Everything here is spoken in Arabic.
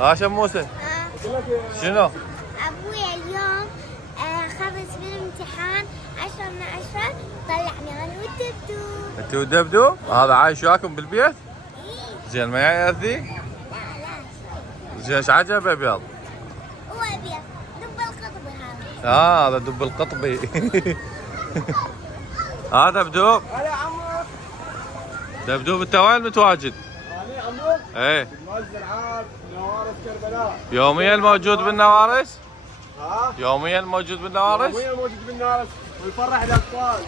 ها شموسه شنو؟ أبويا اليوم خلص بالامتحان 10 من 10 طلعني أنا والدبدوب. انت والدبدوب؟ هذا عايش وياكم بالبيت؟ إيه. زين ما يأذي؟ لا لا شوي. زين ايش عجب ابيض؟ هو أبيض دب القطبي هذا. هذا دب القطبي. هذا دبدوب؟ هلا عمو. دبدوب انت وين متواجد؟ هلا عمو. ايه مؤذن عاد نوارس كربلاء. يوميا موجود بالنوارس؟ ها؟ يوميا موجود بالنوارس؟ يوميا موجود بالنوارس ويفرح الاطفال.